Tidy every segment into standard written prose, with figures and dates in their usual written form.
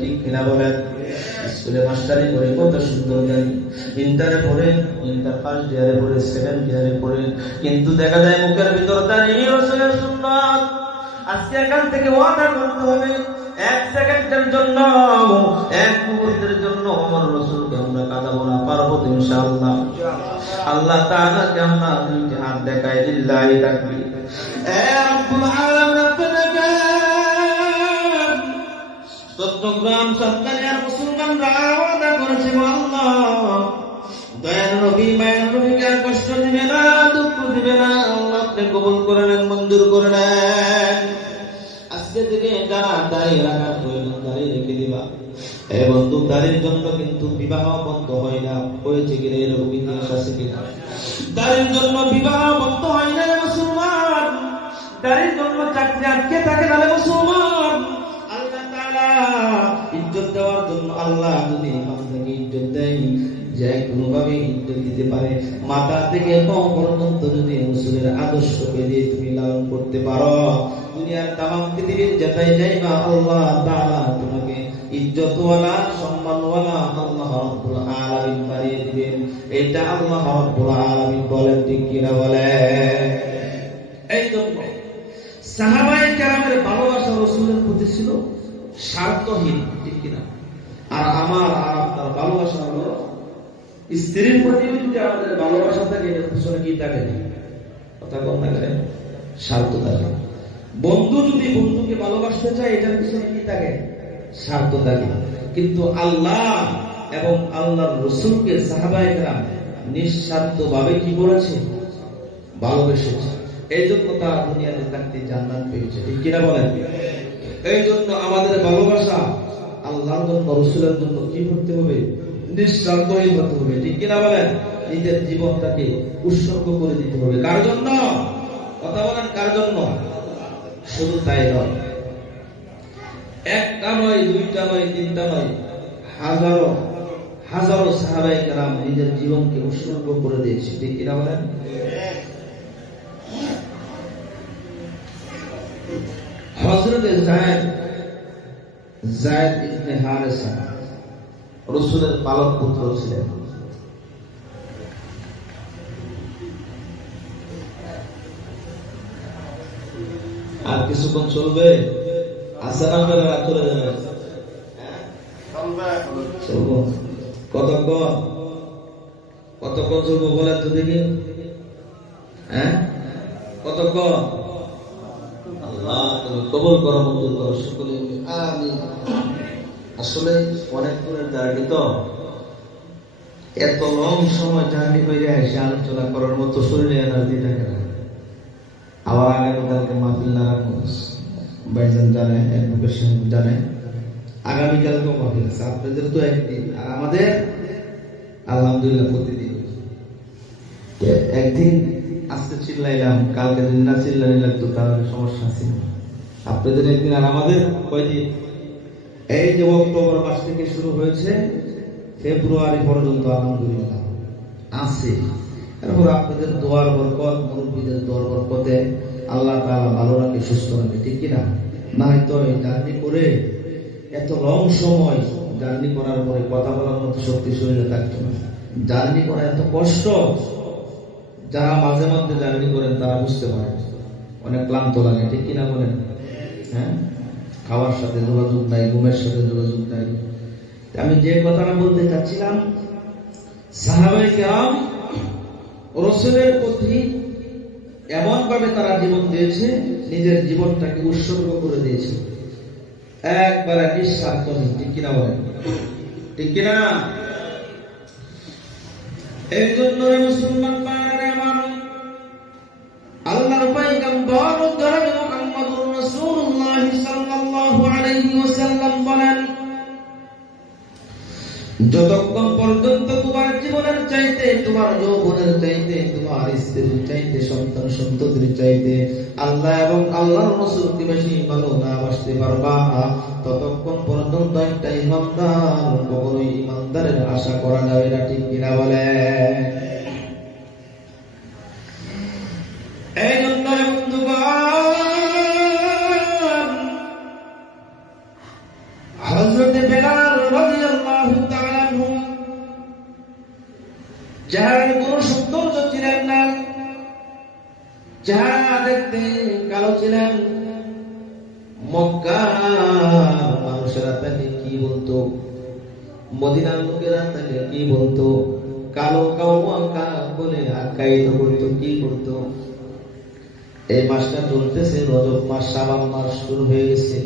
ঠিক কিনা বলেন? স্কুলে মাস্টারি করে কত সুন্দর জ্ঞানী, ইন্টারে পড়ে, ইন্টার ফার্স্ট ইয়ারে পড়ে, সেকেন্ড ইয়ারে পড়ে, কিন্তু দেখা যায় মুখের ভিতর দাঁড়িয়ে রাসূলের সুন্নাত। আজকে এখান থেকে ওয়াদা করতে হবে, এক সেকেন্ডের জন্য, এক মুহূর্তের জন্য আমার রাসূলকে আমরা কাঁদাবো না, পারবো তো ইনশাআল্লাহ। আল্লাহ তাআলাকে আমরা দুইটি হাত দেখাই, লিল্লাহি তাকবীর। এ রব্বুল আলামিন, চট্টগ্রাম সরকারিয়া মুসলমানরা ওয়াদা করেছে, আল্লাহ দয়ার নবী মায়ের নবীকে আর কষ্ট দিবে না, দুঃখ দিবে না। আল্লাহ আপনি কবুল করে নেন, মঞ্জুর করে নেন। আজকে থেকে যারা দাঁড়িয়ে রাখার প্রয়োজন দাঁড়িয়ে রেখে দিবা। এ বন্ধু, দাঁড়ির জন্য কিন্তু বিবাহ বন্ধ হয় না, হয়েছে কিনা এরকম ইতিহাস আছে কিনা? দাঁড়ির জন্য বিবাহ বন্ধ হয় না মুসলমান, দাঁড়ির জন্য চাকরি আটকে থাকে না মুসলমান। ইজ্জত দেওয়ার জন্য আল্লাহ যদি আপনাকে ইজ্জত দেয়, যে কোনো ভাবে ইজ্জত দিতে পারে, মাথা থেকে পাও পর্যন্ত যদি রাসূলের আদর্শকে দিয়ে তুমি লালন করতে পারো, দুনিয়ার তামাম পৃথিবীর যেটাই যাইবা আল্লাহ তাআলা তোমাকে ইজ্জতওয়ালা, সম্মানওয়ালা আল্লাহ রাব্বুল আলামিন বানিয়ে দিবেন। এটা আল্লাহ রাব্বুল আলামিন বলেন, ঠিক কিনা বলেন? এই জন্য সাহাবায়ে কেরামের ভালোবাসা রাসূলের প্রতি ছিল স্বার্থহীন, ঠিক কিনা? আর আমার আর আপনার ভালোবাসা হলো স্ত্রীর প্রতি যদি আমাদের ভালোবাসা থাকে, এর পিছনে কি থাকে? কথা কম না করে স্বার্থ থাকে। বন্ধু যদি বন্ধুকে ভালোবাসতে চায়, এটার পিছনে কি থাকে? স্বার্থ থাকে। কিন্তু আল্লাহ এবং আল্লাহর রাসূলকে সাহাবায়ে কেরাম নিঃস্বার্থ ভাবে কি করেছে? ভালোবেসেছে। এই জন্য তারা দুনিয়াতে থাকতে জান্নাত পেয়েছে, ঠিক কিনা বলেন? এই জন্য আমাদের ভালোবাসা আল্লাহর জন্য, রাসূলের জন্য কি করতে হবে? নিঃস্বার্থহীন হতে হবে, ঠিক কিনা বলেন? নিজের জীবনটাকে উৎসর্গ করে দিতে হবে। কার জন্য? কথা বলেন, কার জন্য? শুধু তাই নয়, একটা নয়, দুইটা নয়, তিনটা নয়, হাজারো হাজারো সাহাবায়ে কেরাম নিজের জীবনকে উৎসর্গ করে দিয়েছে, ঠিক কিনা বলেন? হযরত যায়েদ ইবনে হারেসা রাসূলের পালক পুত্র ছিলেন। আর কিছুক্ষণ চলবে, আসেন আপনারা চলে যাবেন। কতক্ষণ কতক্ষণ চলবো বলেন তো দেখি? কতক্ষণ? আল্লাহ তুমি কবুল করো, মঞ্জুর করো, সকলে আমিন। আসলে অনেক দূরের জার্নি তো, এত লং সময় জার্নি করে এসে আলোচনা করার মতো শরীরে এনার্জি থাকে না। আবার আগামীকালকে মাহফিল নারায়ণগঞ্জ, ভাইজান জানে, অ্যাডভোকেশন জানে, আগামীকালকেও মাহফিল আছে। আপনাদের তো একদিন, আর আমাদের আলহামদুলিল্লাহ প্রতিদিন। একদিন আজকে চিল্লাইলাম, কালকে যদি না চিল্লাই লাগতো তাহলে সমস্যা ছিল। আপনাদের একদিন আর আমাদের কয়দিন? এই যে অক্টোবর মাস থেকে শুরু হয়েছে, ফেব্রুয়ারি পর্যন্ত আলহামদুলিল্লাহ আছে। এরপর আপনাদের দোয়ার বরকত, মুরব্বীদের দোয়ার বরকতে আল্লাহ তাআলা ভালো রাখে, সুস্থ রাখে, ঠিক কিনা? না হয়তো এই জার্নি করে এত লং সময় জার্নি করার পরে কথা বলার মতো শক্তি শরীরে থাকতো না। জার্নি করা এত কষ্ট, যারা মাঝে মধ্যে জার্নি করেন তারা বুঝতে পারে অনেক ক্লান্ত লাগে, ঠিক কিনা বলেন? খাওয়ার সাথে যোগাযোগ নাই, ঘুমের সাথে যোগাযোগ নাই। আমি যে কথাটা বলতে চাচ্ছিলাম, সাহাবায়ে কেরাম রাসূলের প্রতি এমন ভাবে তারা জীবন দিয়েছে, নিজের জীবনটাকে উৎসর্গ করে দিয়েছে, একবারে নিঃস্বার্থহীন, ঠিক কিনা বলেন? ঠিক কিনা? এই জন্য মুসলমান আল্লাহর পয়গম্বর জনাবে মুহাম্মদুর রাসূলুল্লাহ সাল্লাল্লাহু আলাইহি ওয়াসাল্লাম বলেন, যতক্ষণ পর্যন্ত তোমার জীবনের চাইতে, তোমার যৌবনের চাইতে, তোমার স্ত্রীর চাইতে, সন্তান সন্ততির চাইতে আল্লাহ এবং আল্লাহর রাসূলকে বেশি ভালো না বাসতে পারবা, ততক্ষণ পর্যন্ত একটা ইমানদার কখনোই ইমানদারের আশা করা যাবে না, ঠিক কিনা বলে? এই জন্য বন্ধুগণ, হযরত চেহারার কোন সৌন্দর্য ছিলেন না, চেহারা দেখতে কালো ছিলেন। মক্কার মানুষেরা তাকে কি বলতো, মদিনার লোকেরা তাকে কি বলতো, কালো কাওয়াকা বলে আখ্যায়িত করতো। কি করতো? এই মাসটা চলতেছে, রজব মাস, শাবান মাস শুরু হয়ে গেছে,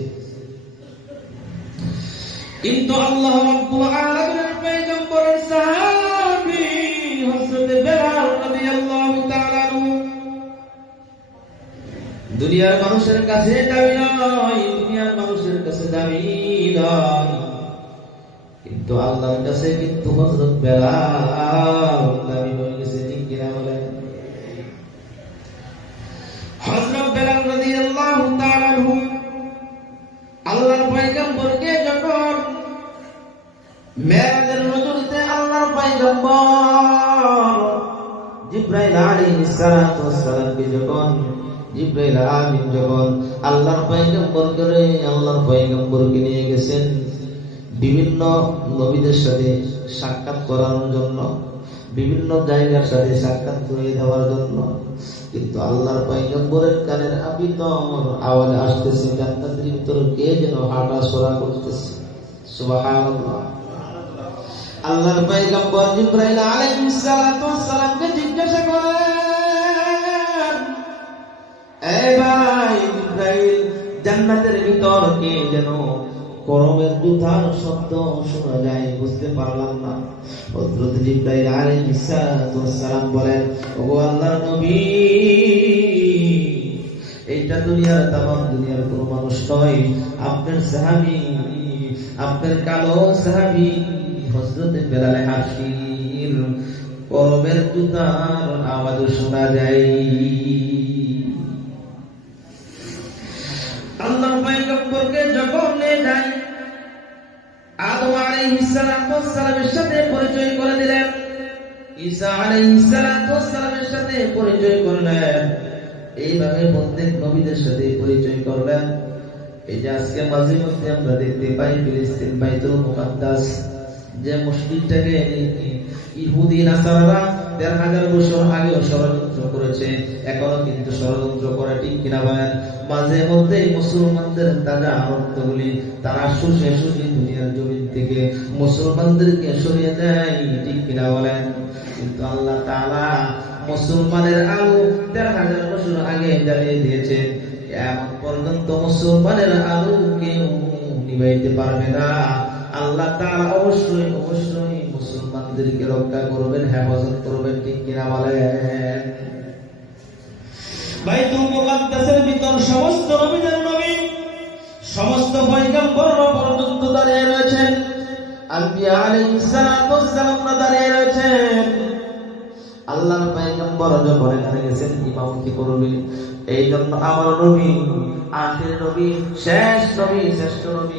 কিন্তু আল্লাহ রাব্বুল আলামিনের পয়গম্বরের সাহাবী হযরত বেলাল রাদিয়াল্লাহু তাআলা দুনিয়ার মানুষের কাছে দামি নয়, দুনিয়ার মানুষের কাছে দামি নয়, কিন্তু আল্লাহর কাছে কিন্তু হযরত বেলাল দামি হয়ে গেছে। ঠিক কিনা বলেন? হযরত বেলাল রাদিয়াল্লাহু তাআলা আল্লাহর পয়গম্বরকে যখন মেরাজের নজরতে আল্লাহর পয়গম্বর জিবরাইল আলাইহিস সালাতু ওয়াস সালামকে যখন জিবরাইল আমিন যখন আল্লাহর পয়গম্বরকে নিয়ে গেছেন বিভিন্ন নবীদের সাথে সাক্ষাৎ করানোর জন্য, বিভিন্ন জায়গার সাথে সাক্ষাৎ করে দেওয়ার জন্য, কিন্তু আল্লাহর পয়গম্বরের কানের আবিতর আওয়াজ আসতেছে, জান্নাতের ভিতর কে যেন হাঁটাচলা করতেছে। সুবহানাল্লাহ। আল্লাহর পয়গম্বর জিবরাইল আলাইহিস সালাতু ওয়াস সালামকে জিজ্ঞাসা করেন, এই ভাই জিবরাইল, জান্নাতের ভিতর কে যেন করমের জুতার শব্দ শোনা যায়, বুঝতে পারলাম না। হযরত জিবরাইল আলাইহিস সালাতু ওয়াস সালাম বলেন, ওগো আল্লাহর নবী, এইটা দুনিয়ার কোনো মানুষ নয়, আপনার সাহাবী, আপনার কালো সাহাবী হযরত বেলাল হাবশীর করমের জুতার আওয়াজ শোনা যায়। আল্লাহর পয়গম্বরকে যখন নিয়ে যায়, আদম আলাইহিস সালাতু ওয়াস সালামের সাথে পরিচয় করে দিলেন, ঈসা আলাইহিস সালাতু ওয়াস সালামের সাথে পরিচয় করলেন, এইভাবে প্রত্যেক নবীদের সাথে পরিচয় করলেন। এই যে আজকে মাঝে মধ্যে আমরা দেখতে পাই ফিলিস্তিন বাইতুল মুকাদ্দাস, যে মসজিদটাকে ইহুদি নাসারারা ১,৫০০ বছর আগেও ষড়যন্ত্র করেছে, এখনো কিন্তু ষড়যন্ত্র করে। ঠিক কিনা বলেন? মাঝে মধ্যে মুসলমানদের তাজা রক্তগুলি তারা শুষে শুষে দুনিয়ার জমিন থেকে মুসলমানদেরকে সরিয়ে দেয়। ঠিক কিনা বলেন? কিন্তু আল্লাহ তাআলা মুসলমানের আলো ১,৫০০ বছর আগে জ্বালিয়ে দিয়েছে, এমন পর্যন্ত মুসলমানের আলো কেউ নিভাইতে পারবে না। আল্লাহ তাআলা অবশ্যই অবশ্যই মুসলমানদেরকে রক্ষা করবেন, হেফাজত করবেন। ঠিক কিনা বলেন? বাইতুল মুকাদ্দাসের ভিতর সমস্ত নবীদের নবী, সমস্ত পয়গম্বররা পর্যন্ত দাঁড়িয়ে রয়েছেন, আম্বিয়া আলাইহিস সালাতু ওয়াস সালামরা দাঁড়িয়ে রয়েছেন। আল্লাহর পয়গম্বর যখন এখানে গেছেন ইমামতি করবে, এই জন্য আমার নবী, আখির নবী, শেষ নবী, শ্রেষ্ঠ নবী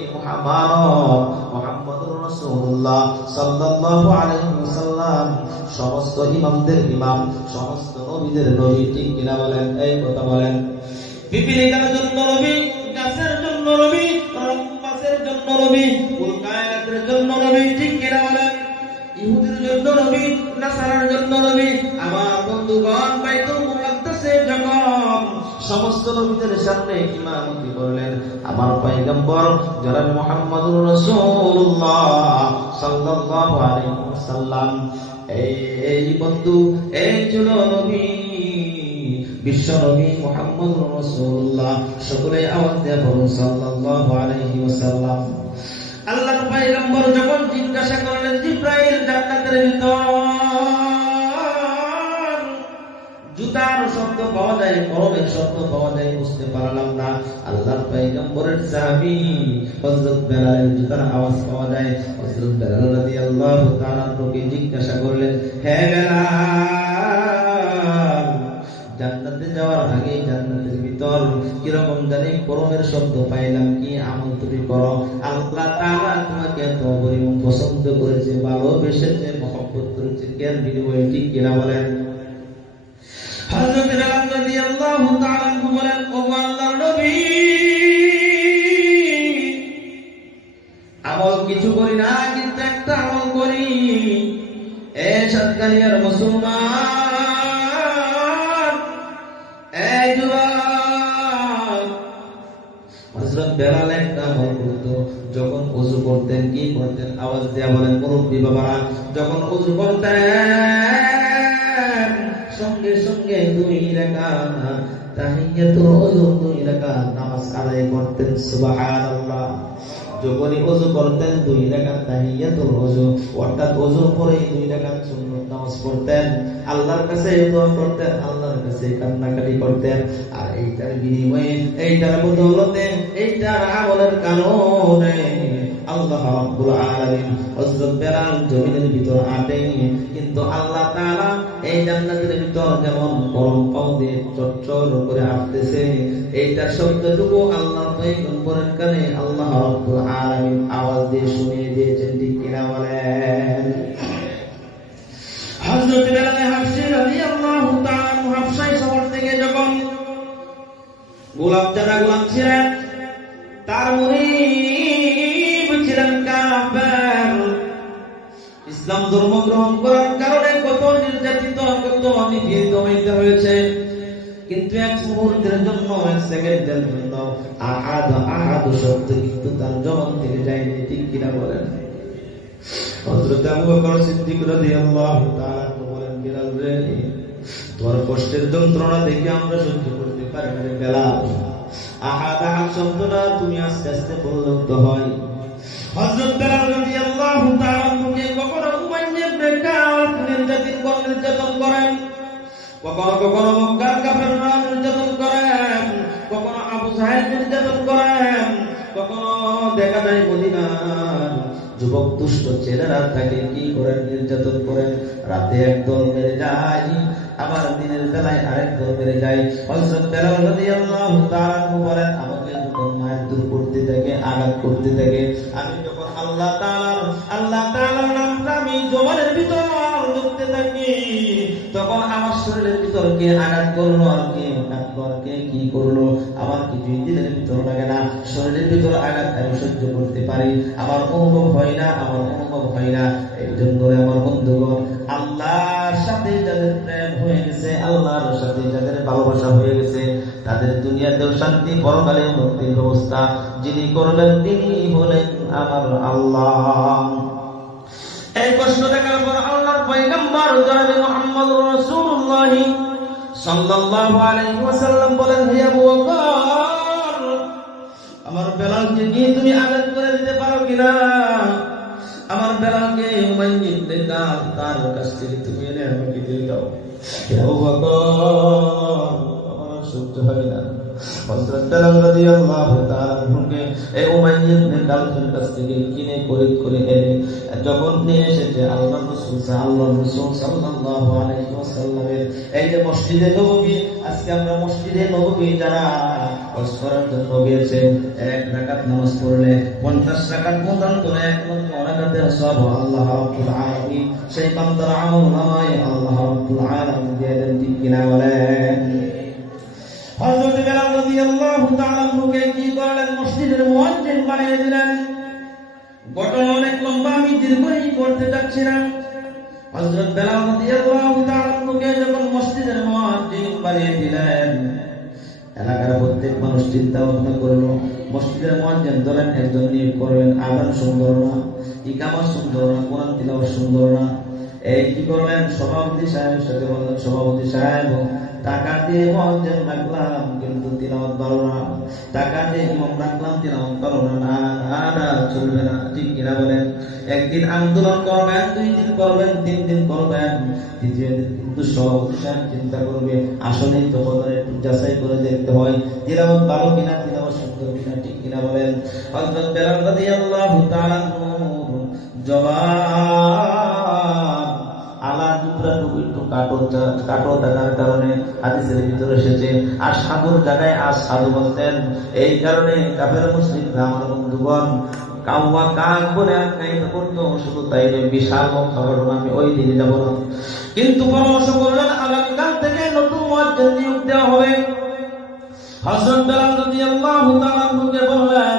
মুহাম্মদুর রাসূলুল্লাহ সাল্লাল্লাহু আলাইহি ওয়াসাল্লাম সমস্ত ইমামদের ইমাম, সমস্ত নবীদের নবী। ঠিক কিনা বলেন? এই কথা বলেন। পিপিলিকার জন্য নবী, গাছের জন্য নবী, রম্বাসের জন্য নবী, কুল কায়নাতের জন্য নবী। ঠিক কিনা বলেন? ইহুদির জন্য নবী, নাসারার জন্য নবী। আমার বন্ধুগণ, বাইতুল মুকাদ্দাসে যখন সমস্ত নবীদের সামনে ইমামতি করলেন আমার পয়গম্বর জনাব মুহাম্মদুর রাসূলুল্লাহ সাল্লাল্লাহু আলাইহি ওয়াসাল্লাম, এই বন্ধু, এই ছিল নবী, বিশ্ব নবী মুহাম্মদুর রাসূলুল্লাহ। সকলে আওয়াজ দিয়ে বলুন সাল্লাল্লাহু আলাইহি ওয়াসাল্লাম। আল্লাহর পয়গম্বর যখন জিজ্ঞাসা করলেন, জিবরাইল, জান্নাতের ভিতর জুতার শব্দ পাওয়া যায়, করমের শব্দ পাওয়া যায়, বুঝতে পারলাম না। আল্লাহর পয়গম্বরের সাহাবী হযরত বেলালের জুতার আওয়াজ পাওয়া যায়। হযরত বেলাল রাদিয়াল্লাহু তাআলা নবী জিজ্ঞাসা করলেন, হে বেলাল, জান্নাতে যাওয়ার আগে জান্নাতের ভিতর কিরকম জানি করমের শব্দ পাইলাম, কি আমল তুমি করো? আল্লাহ তাআলা তোমাকে এত পরিমাণ পছন্দ করেছে, ভালোবেসেছে, মহব্বত করেছে, কেন বিনিময়ে? ঠিক কিনা বলেন? হযরত বেলাল রাদিয়াল্লাহু তাআলা বলেন, ও আল্লাহর নবী, আমল কিছু করি না, কিন্তু একটা আমল করি। এ সাতকানিয়ার মুসলমান, এই যুবক, হযরত বেলাল একটা আমল করতো। যখন ওযু করতেন কি করতেন? আওয়াজ দিয়ে বলেন মুরব্বী বাবারা, যখন ওযু করতেন সঙ্গে সঙ্গে 2 রাকাত তাহিয়াতুল ওযু 2 রাকাত নামাজ আদায় করতেন। সুবহানাল্লাহ। যখনই ওযু করতেন 2 রাকাত তাহিয়াতুল ওযু, অর্থাৎ ওযুর পরে 2 রাকাত সুন্নাত নামাজ পড়তেন, আল্লাহর কাছে দোয়া করতেন, আল্লাহর কাছে কান্নাকাটি করতেন। আর এইটার বিনিময়ে, এইটার বদৌলতে, এইটার আমলের কারণে আল্লাহ রাব্বুল আলামিন হযরত বেলাল জমিনের ভিতর আটেনি, কিন্তু আল্লাহ তাআলা এই জান্নাতের ভিতর যেমন গরম পাও দিয়ে চচ্চর করে আসতেছে, এইটার শব্দটুকু আল্লাহ পয়গম্বরের কানে আল্লাহ রাব্বুল আলামিন আওয়াজ দিয়ে শুনিয়ে দিয়েছেন। ঠিক কিনা বলেন? হযরত বেলাল হাবশী রাদিয়াল্লাহু তাআলা হাবশাই শহর থেকে যখন গোলাম যারা গোলাম ছিলেন, তার মুরিদ ছিলেন কাফের। ইসলাম ধর্ম গ্রহণ করার কারণে কত নির্যাতিত, কত নিপীড়িত হইতে হয়েছে, কিন্তু এক মুহূর্তের জন্য, এক সেকেন্ডের জন্য আহাদ আহাদ শব্দ কিন্তু তার জবান থেকে যায়নি। ঠিক কিনা বলেন? হযরত আবু বকর সিদ্দিক রাদিয়াল্লাহু তাআলা বলেন, বেলাল রে, তোর কষ্টের যন্ত্রণা দেখে আমরা সহ্য করতে পারি না রে বেলাল, আহাদ আহাদ শব্দটা তুমি আস্তে আস্তে বললেও তো হয়। হযরত বেলাল রাদিয়াল্লাহু তাআলা কে কখনো উমাইয়া ইবনে কাব নির্যাতন করেন, কখনো মক্কার কাফেররা নির্যাতন করেন, কখনো আবু জাহেল নির্যাতন করেন, কখনো দেখা যায় মদিনার যুবক দুষ্ট ছেলেরা তাকে কি করেন? নির্যাতন করেন। রাতে একদল মেরে যায়, আবার দিনের বেলায় আরেক দল মেরে যায়। হযরত বেলাল রাদিয়াল্লাহু তাআলা বলেন, আমাকে যখন মারধর করতে থাকে, আঘাত করতে থাকে, আমি যখন আল্লাহ তাআলার নামটা আমি জবানের ভিতর লিখতে থাকি, তখন আমার শরীরের ভিতর কে আঘাত করলো আর কে কাটলো আর কে কি করলো আমার কিছুই দিলের ভিতর লাগে না। শরীরের ভিতর আঘাত আমি সহ্য করতে পারি, আমার অনুভব হয় না, আমার অনুভব হয় না। এই জন্য আমার বন্ধুগণ, আল্লাহর সাথে যাদের প্রেম হয়ে গেছে, আল্লাহর সাথে যাদের ভালোবাসা হয়ে গেছে, তাদের দুনিয়াতেও শান্তি, পরকালেও মুক্তির ব্যবস্থা যিনি করবেন তিনি হলেন আমার আল্লাহ। এই কষ্ট দেখার পর আল্লাহর পয়গম্বর জনাবে মুহাম্মদুর রাসূলুল্লাহ সাল্লাল্লাহু আলাইহি ওয়াসাল্লাম বলেন, হে আবু বকর, আমার বেলালকে নিয়ে তুমি আঘাত করে দিতে পারো কিনা? আমার বেলালকে উমাইয়া ইবনে কাব তার কাছ থেকে তুমি এনে আমাকে দিয়ে দাও। হে আবু বকর, আমার সহ্য হয় না। হযরত বেলাল রাদিয়াল্লাহু তাআলা কে এই উমাইয়া ইবনে কাবের কাছ থেকে কিনে করে এনে যখন নিয়ে এসেছে আল্লাহর রাসূল সাল্লাল্লাহু আলাইহি ওয়াসাল্লামের এই যে মসজিদে নববী, আজকে আমরা মসজিদে নববী যারা হজ করার জন্য গিয়েছেন, 1 রাকাত নামাজ পড়লে 50 রাকাত পর্যন্ত 1 রাকাতের সওয়াব আল্লাহ রাব্বুল আলামিন সেই বান্দার আমলনামায় আল্লাহ রাব্বুল আলামিন দিয়ে দেন। ঠিক কিনা বলেন? হযরত বেলাল রাদিয়াল্লাহু তাআলা কে কি করলেন? মসজিদের মুয়াজ্জিন বানিয়ে দিলেন। ঘটনা অনেক লম্বা, আমি দীর্ঘই করতে যাচ্ছি না। হযরত বেলাল রাদিয়াল্লাহু তাআলা কে যখন মসজিদের মুয়াজ্জিন বানিয়ে দিলেন, এলাকার প্রত্যেক মানুষ চিন্তা ভাবনা করলো, মসজিদের মুয়াজ্জিন ধরেন একজন নিয়োগ করলেন, আযান সুন্দর না, ইকামত সুন্দর না, কোরআন তিলাওয়াত সুন্দর না। এই কি করলেন? সভাপতি সাহেবের সাথে বললেন, সভাপতি সাহেব, টাকা দিয়ে মুয়াজ্জিন রাখলাম কিন্তু তিলাওয়াত ভালো না, টাকা দিয়ে ইমাম রাখলাম তিলাওয়াত ভালো না, না চলবে না। ঠিক কিনা বলেন? একদিন আন্দোলন করবেন, 2 দিন করবেন, 3 দিন করবেন, তৃতীয় দিন কিন্তু সভাপতি সাহেব চিন্তা করবে, আসলেই তো বদলে একটু যাচাই করে দেখতে হয় তিলাওয়াত ভালো কিনা, তিলাওয়াত সুন্দর কিনা। ঠিক কিনা বলেন? হযরত বেলাল রাদিয়াল্লাহু তাআলা জবাব আলা দুবরা একটু কাটো থাকার কারণে হাদিসের ভিতরে এসেছে আর সাধুর জায়গায় আর সাধু বলতেন। এই কারণে কাফের মুশরিকরা আমার বন্ধুগণ কাউয়া কাক বলে আখ্যায়িত করতো। শুধু তাই নয়, বিশাল ঘটনা, আমি ওই দিকে যাব না। কিন্তু পরামর্শ করলেন আগামীকাল থেকে নতুন মুয়াজ্জিন নিয়োগ দেওয়া হবে। হযরত বেলাল রাদিয়াল্লাহু তাআলা কে বললেন,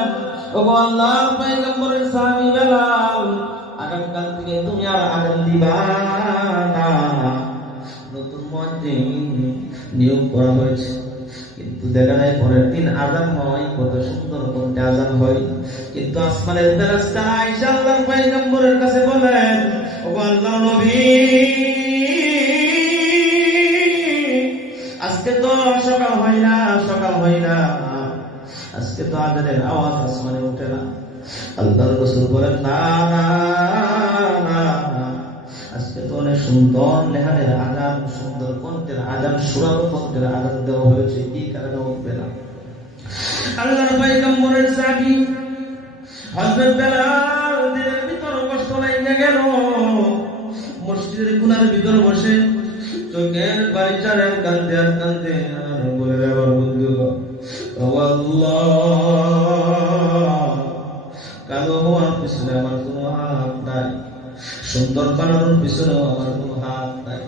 ওগো আল্লাহর পয়গম্বরের সাহাবী বেলাল, আগামীকাল থেকে তুমি আর আযান দিবা দিন নিয়োগ করা হয়েছে, কিন্তু দেখা যায় পরের দিন আযান হয়, কত সুন্দর করতে আযান হয়, কিন্তু আসমানের ফেরেশতা আয়েশা আল্লাহর পয়গম্বরের কাছে বলেন, ও আল্লাহর নবী, আজকে তো সকাল হয় না, সকাল হয় না, আজকে তো আযানের আওয়াজ আসমানে ওঠে না। আল্লাহর রাসূল বলেন, না না না, আজকে তো অনেক সুন্দর নেহানের আযান, সুন্দর কণ্ঠের আযান, সুরারো কণ্ঠের আযান দেওয়া হয়েছে, কি কারণে উঠবে না? আল্লাহর পয়গম্বরের সাহাবী হযরত বেলাল দিনের ভিতর কষ্ট লাগে গেল, মসজিদের কোণার ভিতর বসে চোখের পানি ছাড়েন, কান্দে আর কান্দে আর বলে, আমার বন্ধু ও আল্লাহ, কালো হওয়ার পিছনে আমার কোনো হাত নাই, সুন্দর বানানোর পিছনেও আমার কোনো হাত নাই।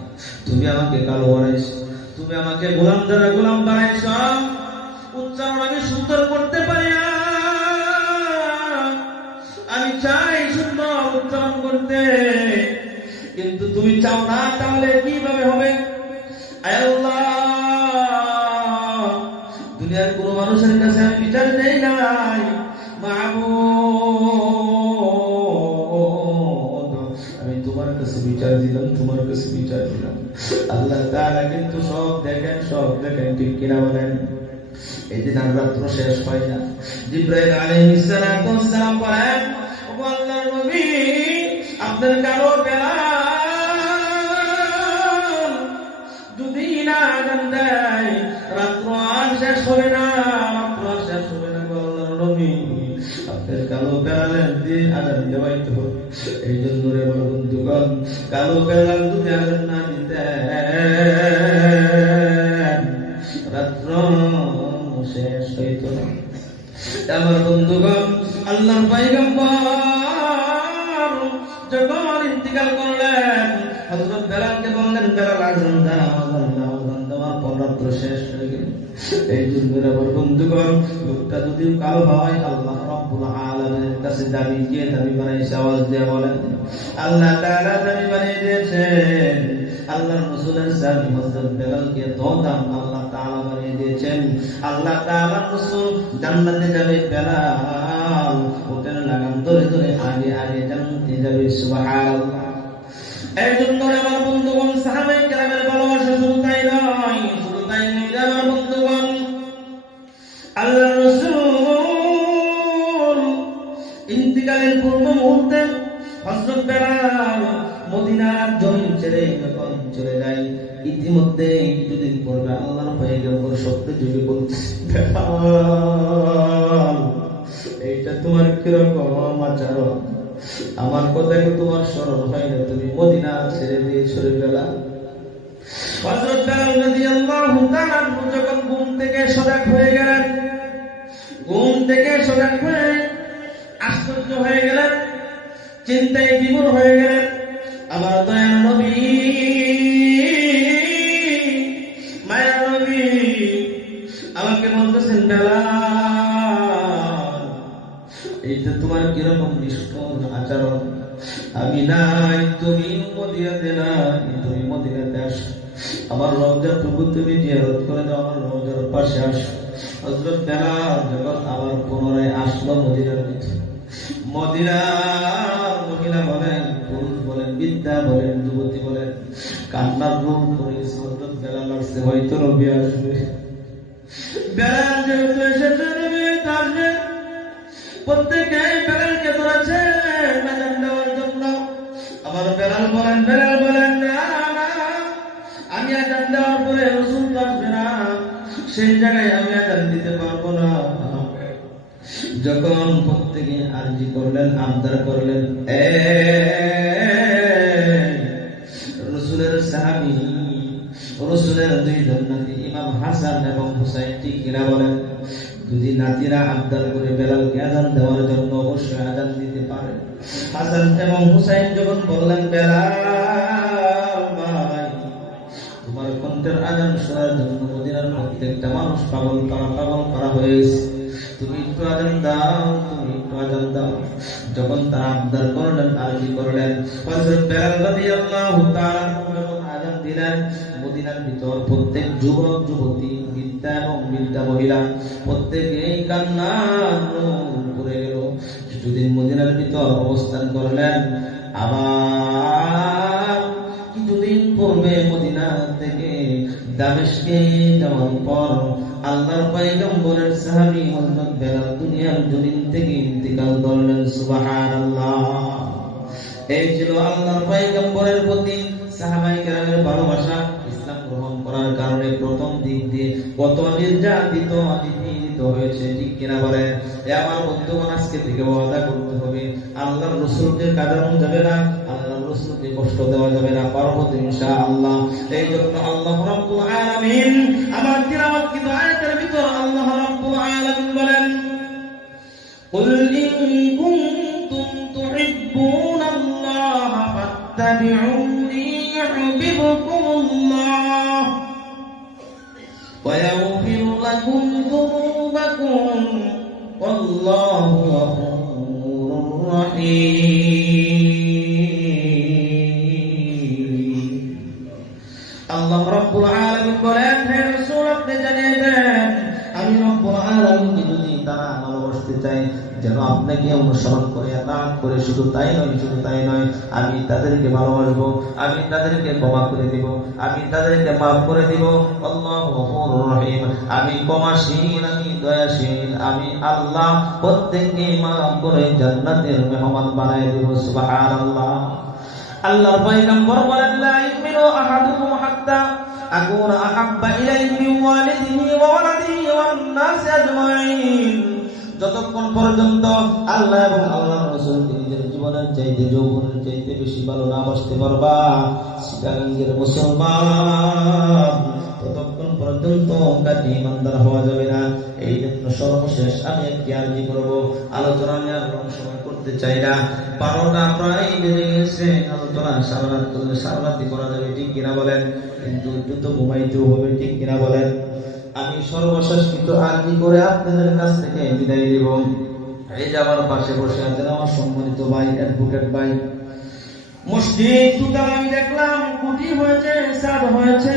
তুমি আমাকে কালো বানাইছো, তুমি আমাকে গোলাম দ্বারা গোলাম বানাইছো। উচ্চারণ আমি সুন্দর করতে পারি না, আমি চাই সুন্দর উচ্চারণ করতে, কিন্তু তুমি চাও না, তাহলে কিভাবে হবে? আল্লাহ, দুনিয়ার কোন মানুষের কাছে আমি বিচার দেই নাই, মাবুদ, আমি তোমার কাছে বিচার দিলাম, তোমার কাছে বিচার দিলাম। আল্লাহ তাআলা কিন্তু সব দেখেন, সব দেখেন, ঠিক কিনা বলেন? এই দিন আর রাত্র শেষ হয় না, জিবরাইল আলাইহিস সালাতু ওয়াস সালাম বলেন, ও আল্লাহর নবী, আপনার কালো বেলাল যদি না আযান দেয়, রাত্র আর শেষ হবে না, রাত্র আর শেষ হবে না। আল্লাহর নবী, আপনার কালো বেলালের দিয়ে আযান দেওয়াইতে হবে। এই জন্য রে আমার বন্ধুগণ, কালো বেলাল যদি আযান না দিতেন, রাত্র শেষ হইত না। আমার বন্ধুগণ, আল্লাহর পয়গম্বর যখন ইন্তিকাল করলেন, হযরত বেলালকে বললেন, বেলাল আযান দাও, আযান দাও, আযান দেওয়ার পর রাত্র শেষ হয়ে গেল। এই জন্য আমার বন্ধুগণ, লোকটা যদি কালো হয়, আল্লাহ রাব্বুল আলামিনের কাছে দাবি কে দাবি বানাইছে? আওয়াজ দিয়ে বলেন। আল্লাহ তাআলা দাবি বানিয়ে দিয়েছেন। আল্লাহর রাসূলের সাহাবী হযরত বেলালকে দাম আল্লাহ তাআলা বানিয়ে দিয়েছেন। আল্লাহ তাআলার রাসূল জান্নাতে যাবে, বেলাল ওখানে লাগাম ধরে ধরে আগে আগে জান্নাতে যাবে। সুবহানাল্লাহ। এই জন্য আমার বন্ধুগণ, সাহাবায়ে কেরামের ভালোবাসা শুধু তাই নয়, শুধু তাই নয় আমার বন্ধুগণ, আল্লাহর রাসূল ইন্তিকালের পূর্ব মুহূর্তে হযরত বেলাল মদিনার জমিন ছেড়ে যখন চলে যায়, ইতিমধ্যে কিছুদিন পূর্বে আল্লাহর পয়গম্বর সত্যি যুগে বলছে, বেলাল, এইটা তোমার কিরকম আচরণ? আমার কথা কি তোমার স্মরণ হয় না? তুমি মদিনা ছেড়ে দিয়ে সরে বেলাল। হযরত বেলাল রাদিয়াল্লাহু তাআলা যখন ঘুম থেকে সজাগ হয়ে গেলেন, ঘুম থেকে সজাগ হয়ে আশ্চর্য হয়ে গেলেন, চিন্তায় বিমূঢ় হয়ে গেলেন। আমার দয়ার নবী, মায়ার নবী আমাকে বলতেছেন, বেলাল, এইটা তোমার কিরকম নিষ্ঠুর আচরণ? আমি নাই, তুমি মদিনাতে নাই, তুমি মদিনাতে আসো, আমার রওজা টুকু তুমি জিয়ারত করে দাও, আমার রওজার পাশে আসো। হযরত বেলাল যখন আবার পুনরায় আসলো মদিনার ভিতরে, মদিনার মহিলা বলেন, পুরুষ বলেন, বিদ্যা বলেন, যুবতী বলেন, কান্নার রূপ করেছে। হযরত বেলাল আসছে, হয়তো নবী আসবে। বেলাল যেহেতু এসেছে, নবী আসবে, প্রত্যেকে বেলালকে ধরেছে আযান দেওয়ার জন্য। আমার বেলাল বলেন, না না, আমি আযান দেওয়ার পরে রাসূল তো আসবে না, সেই জায়গায় আমি আযান দিতে পারবো না। যখন প্রত্যেকে আরজি করলেন, আবদার করলেন, রাসূলের সাহাবী, রাসূলের দুইজন নাতি ইমাম হাসান এবং হুসাইন, ঠিক কিনা বলেন? যদি নাতিরা আবদার করে বেলালকে আযান দেওয়ার জন্য, অবশ্যই আযান দিতে পারে। হাসান এবং হুসাইন যখন বললেন, বেলাল ভাই, তোমার কণ্ঠের আযান শোনার জন্য মদিনার প্রত্যেকটা মানুষ পাগল করা হয়েছে, তুমি একটু আযান দাও, তুমি একটু আযান দাও। যখন তারা আবদার করলেন, আরজি করলেন, হযরত বেলাল রাদিয়াল্লাহু তাআলা যখন আযান দিলেন, দিলেন মদিনার ভিতর প্রত্যেক যুবক যুবতী বৃদ্ধা এবং বৃদ্ধা মহিলা প্রত্যেকেই কান্না করে গেল। কিছুদিন মদিনার ভিতর অবস্থান করলেন, আবার কিছুদিন পূর্বে মদিনা থেকে দামেস্কে যাওয়ার পর আল্লাহর পয়গম্বরের সাহাবী হযরত বেলাল দুনিয়ার জমিন থেকে ইন্তিকাল করলেন। সুবহানাল্লাহ। এই ছিল আল্লাহর পয়গম্বরের প্রতি সাহাবায়ে কেরামের ভালোবাসা। ইসলাম গ্রহণ করার কারণে প্রথম দিক দিয়ে কত নির্যাতিত নিপীড়িত হয়েছে, ঠিক কিনা বলেন? আমার বন্ধুগণ, আজকে থেকে ওয়াদা করতে হবে আল্লাহর রাসূলকে কাঁদানো যাবে না, আল্লাহর রাসূলকে কষ্ট দেওয়া যাবে না, পারবো ইনশাআল্লাহ। এই জন্য আল্লাহ রাব্বুল আলামিন আমার তিলাওয়াতকৃত আয়াতের ভিতর আল্লাহ রাব্বুল আলামিন বলেন, কুল ইন কুনতুম তুহিব্বুনাল্লাহ ফাত্তাবিউনি ইউহিব্বুকুমুল্লাহ ওয়া ইয়াগফির লাকুম যুনুবাকুম ওয়াল্লাহু গফুরুর রহিম। আল্লাহ রাব্বুল আলামিন বলেন, হে রাসূল আপনি জানিয়ে দেন আমি রব্বুল আলামিনকে যদি তারা ভালোবাসতে চায় যেন আপনাকে অনুসরণ করে আতাত করে, শুধু তাই নয় আমি তাদেরকে ভালোবাসবো, আমি তাদেরকে ক্ষমা করে দিব, আমি তাদেরকে মাফ করে দিব। আল্লাহু গফুরুর রহিম, আমি ক্ষমাশীল, আমি দয়াশীল, আমি আল্লাহ প্রত্যেককে মাফ করে জান্নাতের মেহমান বানায় দেব। সুবহানাল্লাহ। আল্লাহর পয়গম্বর বলেন, লা ইউমিনু আহাদুকুম হাত্তা আকুনা আহাব্বা ইলাইহি মিন ওয়ালিদিহি ওয়া ওয়ালাদিহি ওয়ান নাসি আজমাইন। যতক্ষণ পর্যন্ত আল্লাহ এবং আল্লাহর রাসূলকে নিজের জীবনের চাইতে, যৌবনের চাইতে বেশি ভালো না বাসতে পারবা চিটাগাঙ্গের মুসলমান, ততক্ষণ পর্যন্ত কাটি ইমানদার হওয়া যাবে না। এই জন্য সর্বশেষ আমি একটি আরজি করব, আলোচনা আমি আর লং সময় করতে চাই না, 12টা প্রায় বেজে গেছে। আলোচনা সারা রাত করলে সারা রাতই করা যাবে, ঠিক কিনা বলেন? কিন্তু একটু তো ঘুমাইতেও হবে, ঠিক কিনা বলেন? আমি সর্বশেষ কিন্তু আরজি করে আপনাদের কাছ থেকে বিদায় দিব। এই যে আমার পাশে বসে আছেন আমার সম্মানিত ভাই, অ্যাডভোকেট ভাই, মসজিদ দুটো আমি দেখলাম কুটি হয়েছে, সাদ হয়েছে,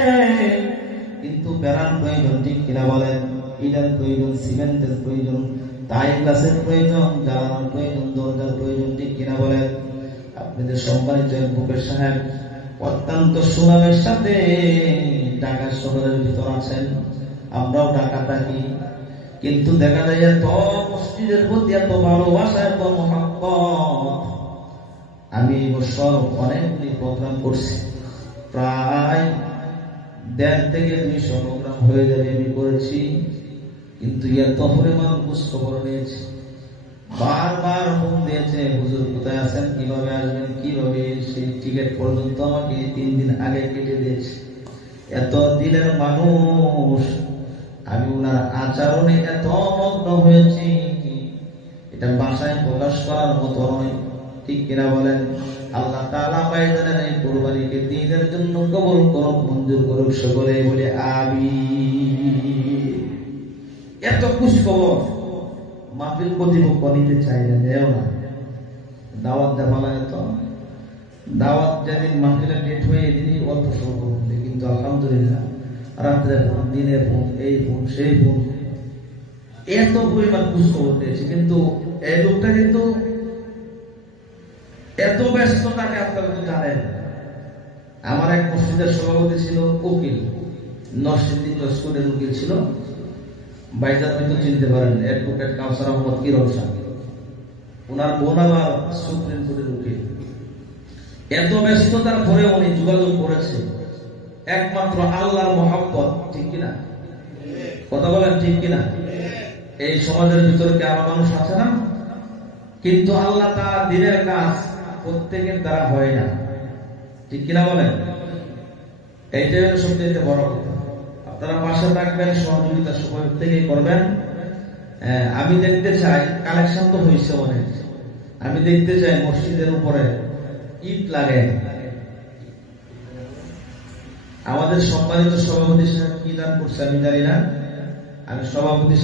কিন্তু বেড়ার প্রয়োজন, ঠিক কিনা বলেন? ইটার প্রয়োজন, সিমেন্টের প্রয়োজন, টাইল গাছের প্রয়োজন, জ্বালানোর প্রয়োজন, দরজার প্রয়োজন, ঠিক কিনা বলেন? আপনাদের সম্মানিত অ্যাডভোকেট সাহেব অত্যন্ত সুনামের সাথে ঢাকা শহরের ভিতর আছেন, আমরাও ঢাকা থাকি, কিন্তু দেখা যায় এত মসজিদের প্রতি এত ভালোবাসা, এত মহব্বত। আমি এই বছর অনেকগুলি প্রোগ্রাম করছি, প্রায় 1.5 থেকে 200 প্রোগ্রাম হয়ে যাবে আমি করেছি, কিন্তু এত পরিমাণ খোঁজখবর নিয়েছি, বারবার ফোন দিয়েছে, হুজুর কোথায় আছেন, কিভাবে আসবেন, কিভাবে, সেই টিকিট পর্যন্ত আমাকে 3 দিন আগে কেটে দিয়েছে। এত দিলের মানুষ, আমি ওনার আচরণে এত মগ্ন হয়েছি, এটা ভাষায় প্রকাশ করার মতো নয়, ঠিক কিনা বলেন? আল্লাহ তাআলা ভাইজানের এই কুরবানিকে দ্বীনের জন্য কবুল করুক, মঞ্জুর করুক, সকলে বলে আমিন। এত খুশ খবর মাহফিল কর্তৃপক্ষ নিতে চাই না, দেও না, দাওয়াত দেওয়া এত দাওয়াত যেদিন মাহফিলের ডেট হয়ে এদিনই অল্প সময় হবে, কিন্তু আলহামদুলিল্লাহ রাত্রে ফোন, দিনে ফোন, এই ফোন, সেই ফোন, এত পরিমাণ খুশ খবর দিয়েছে, কিন্তু এই লোকটা কিন্তু এত ব্যস্ত থাকে আপনারা তো জানেন। আমার এক মসজিদের সভাপতি ছিল উকিল, নরসিংদী স্কুলের উকিল ছিল, বাইজার হয়তো চিনতে পারেন, অ্যাডভোকেট কাউসার আহমদ কিরণ সাহেব, ওনার বোন আবার সুপ্রিম কোর্টের উকিল। এত ব্যস্ততার পরে উনি যোগাযোগ করেছে একমাত্র আল্লাহর মহব্বত, ঠিক কিনা? কথা বলেন, ঠিক কিনা? এই সমাজের ভিতরে কি আরো মানুষ আছে না? কিন্তু আল্লাহ তাআলা দিনের কাজ প্রত্যেকের দ্বারা হয় না, ঠিক কিনা বলেন? এইটাই হলো সবচেয়ে বড় কথা। আপনারা পাশে থাকবেন, সহযোগিতা সবাই থেকেই করবেন। আমি দেখতে চাই, কালেকশন তো হয়েছে অনেক, আমি দেখতে চাই মসজিদের উপরে ইট লাগে। আমাদের সম্মানিত সভাপতি সাহেব কি দান করছে আমি জানি না, আমি সভাপতি